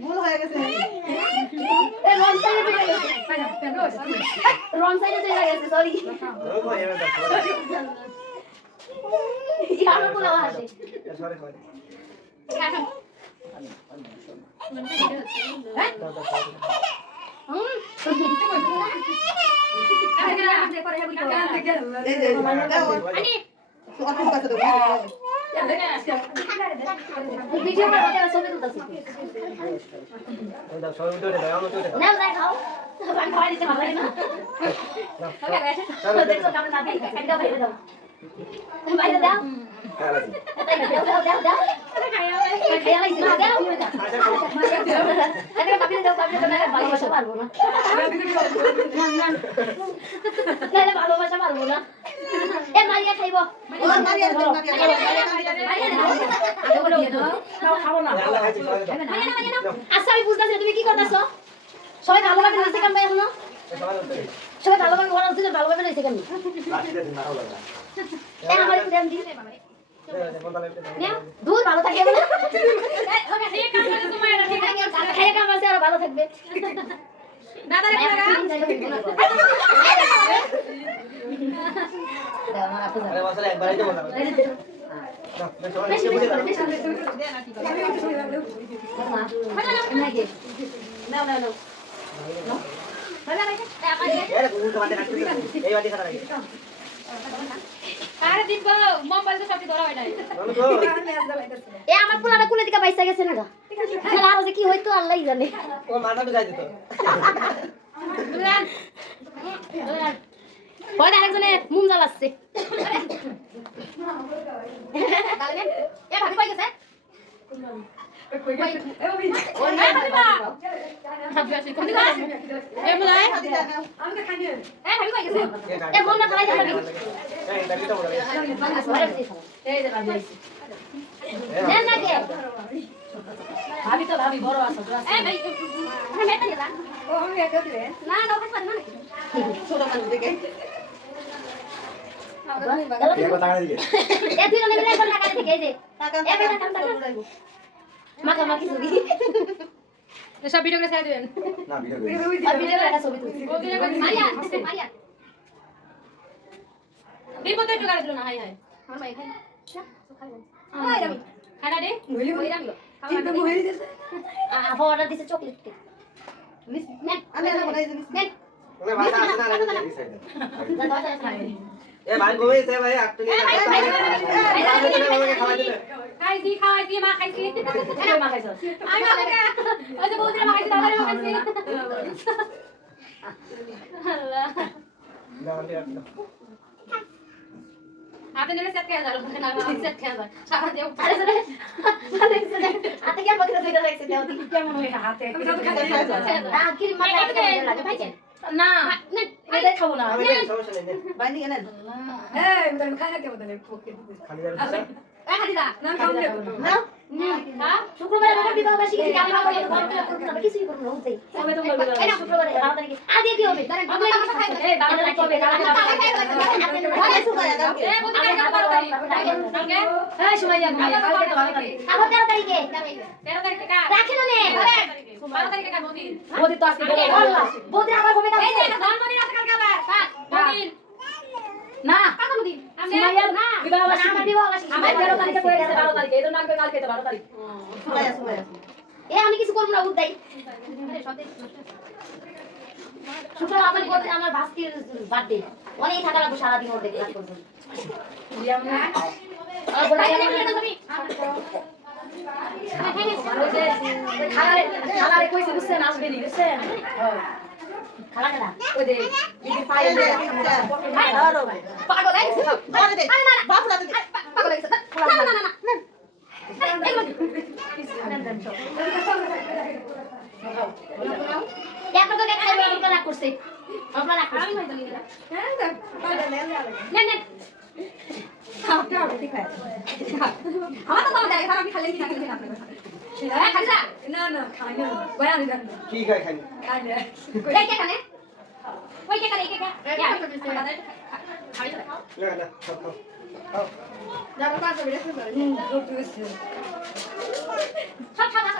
ভুল হয়ে গেছে রং সাইডে চলে গেছে সরি আমার বলা হাসে এই যে দাও কাপিলে দাও না। ভালোবাসা পারব না ভালোবাসা পারব না। এ মারিয়া খাইবো। ও মারিয়া দাও মারিয়া। আচ্ছা আমি বুঝতেছি না, তুমি কি করতেছো? সবাই ভালোভাবে রয়েছে কেন ভাই এখনও? সবাই ভালোভাবে বলা উচিত ভালোভাবে রয়েছে কেন এ আমার একটু দিন নে, দূর ভালো থাকে বলে খাইয়ে কাম আছে আর ভালো থাকবে দাও, আমার আপু দাও। বেশি, বেশি করে, বেশি, বেশি করে। মা, নাকি? নাও, নাও, নাও। আরে দিব মোবাইল তো সবটি ধরা হয় নাই এ আমার পোলাটা কুলে দিকে বাইসা গেছে না গা যে কি হইতো আল্লাহ জানে পরে আরেকজনে মুন জ্বালাচ্ছে এ ভাবি কই গেছে এ মলাই এ ভাবি কই গেছে এ মন না খালাই দে ভাবি এই যে ভাবি আইছে দেন না কে ভাবি তো ভাবি বড় আছে না না না ছোট মানুষ দেখে। এ তুই অনেক রেকর্ড থেকে এই যে টাকা এ বেটা কাম টাকা। মাখা মাখি ছবি সব ভিডিও করে ছাড় দিবেন আর ভিডিও ভিডিও একটা ছবি তুলছি মারিয়া মারিয়া তো একটু গাড়ি দিল না হাই হাই আমার ভাই খাই খানা দে আপা অর্ডার দিছে চকলেট কেক নেন আমি আর বলাই দিছি নেন যা দাও যা খাই খাইছি খাইছি মা খাইছি মা খাইছো আমি আমাকে ওই যে বৌদিরা মা খাইছি তাহলে মা খাইছি আল্লাহ। হাতে নিলে সেট খেয়ে যাবে না সেট খেয়ে যাবে। সারা সরে আরে সরে আতে কি আমাকে দুইটা লাগছে দাও দি কেমন হই হাতে? আ কি মাথা এটা কেমন লাগে ভাইছেন না এটা খাব না। বাইনি কেন এ হাদিদা না না শুক্রবারে আমার বিবাহ বার্ষিকী থেকে আমি ভাবছি ভালো করে করতে হবে কিছুই করব না হচ্ছে তবে তো বলব এই না শুক্রবারে 12 তারিখে। আগে কি হবে? ধরেন আমরা কি খাই এই 12 তারিখে হবে বাইরে সুগার দাও এ বৌদি কাকে করো তাই কালকে এই সুমাইয়া ঘুমাইয়া কালকে তো 12 আবার 13 তারিখে। 13 তারিখে রাখেন না নে। 12 তারিখে। বৌদি বৌদি তো আজকে বলে। আবার এই কালকে জন্মদিন আছে কালকে আবার বৌদি না জন্মদিন সুমাইয়ার বিবাহ বার্ষিকী আমার বিবাহ বার্ষিকী আমার তেরো তারিখে পড়ে গেছে বারো তারিখে এই জন্য আমি কালকে তো বারো তারিখ সুমাইয়া সুমাইয়া এ আমি কিছু করব না উদ্দাই শুক্রবার আমার বলতে আমার ভাস্তির বার্থডে অনেক থাকা লাগবে সারাদিন ওর দেখে খালারে খালারে কইছে বুঝছেন আসবে নি বুঝছেন খালা খালা ওই যে দিদি পায়ে না না খাই না কই আমি জানি কি খাই খাই খাই না কই কে খানে কই কে খানে কে কে খাই না না খাও খাও যাব পাঁচ মিনিট হুম রুটি হচ্ছে সব খাওয়া